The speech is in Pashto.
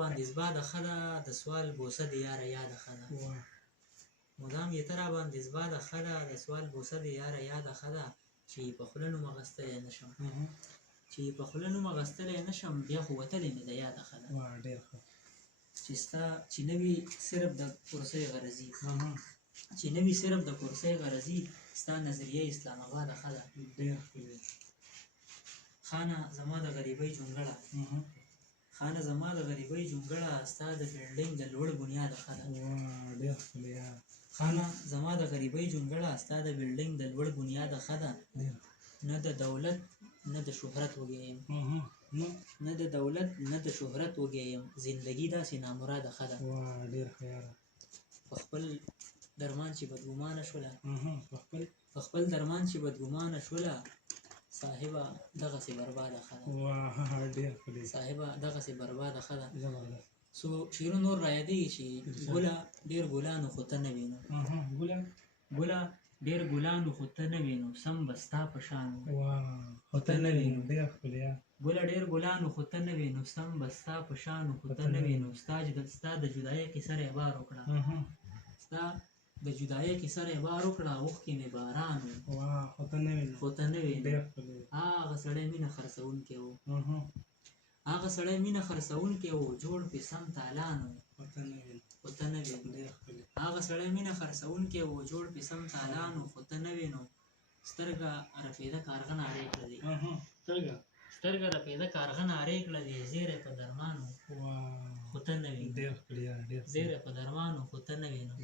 باندې زباده ښه ده د سوال بوسه د یاره یاده ښه ده مدام یې ته را باندې زباده ښه ده د سوال بوسه د یاره یاده ښه ده چې په خوله نوم اخیستلی نه شم چې په خوله نوم اخیستلی نه شم بیا خو وتلې مې د یاده ښه ده چې ستا چې نه وي صرف د کرسۍ غرضي چې نه وي صرف د کرسۍ غرضي ستا نظریه اسلام آباده ښه ده خانه زما د غریبۍ جونګړه خانه زما د غریبۍ جونګړه ستا د بلډینګ د لوړ بنیاده ښه ده خانه زما د غریبۍ جونګړه ستا د بلډینګ د لوړ بنیاده ښه ده نه د دولت نه د شهرت وږی یم نه د دولت نه د شهرت وږی یم زندګي داسې نامراده ښه ده په خپل درمان چې بدګمانه شوله په خپل درمان چې بدګمانه شوله صاحبه دغسې برباده ښه ده صاحبه دغسې برباده ښه ده څو شعرونه نور را یادېږي چې ګله ډېر ګلانو خو ته نه وینو ګله ډېر ګلانو خو ته نه وینو سم به ستا په شان خو ته نه وینو ګله ډېر ګلانو خو ته نه وینو سم به ستا په شانو خو ته نه وینو ستا د جدایۍ کیسه رهبار وکړه ستا د جدایۍ کیسه رهبار وکړه اوښکې مې باران خو ته نه وینو هغه سړی مینه خرڅوونکی و هغه سړی مینه خرڅوونکی و جوړ پې سم تالان و خو ته نه وینو هغه سړی مینه خرڅوونکی و جوړ پې سم تالان و خو ته نه وینو سترګه رپېده کارغه نارې کړه دې سترګه رپېده کارغه نارې کړه دې زیری په درمان و خو ته نه وینو زیری په درمان و خو ته نه وینو